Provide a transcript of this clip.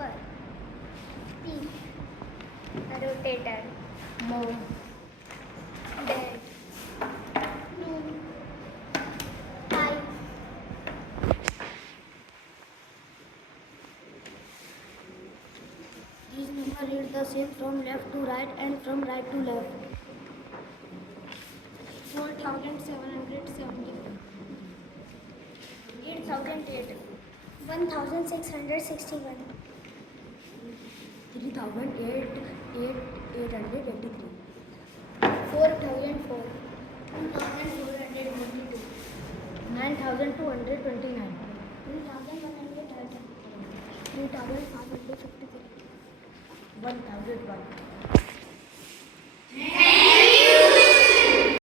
buffer. P. A rotator. Mo. Dead. Noon. Pipe. These numbers read the same from left to right and from right to left. 4,770. 8,008. 1,661. 3,883. 4,004. 2,422. 9,229. 2,130. 3,553. 1,001.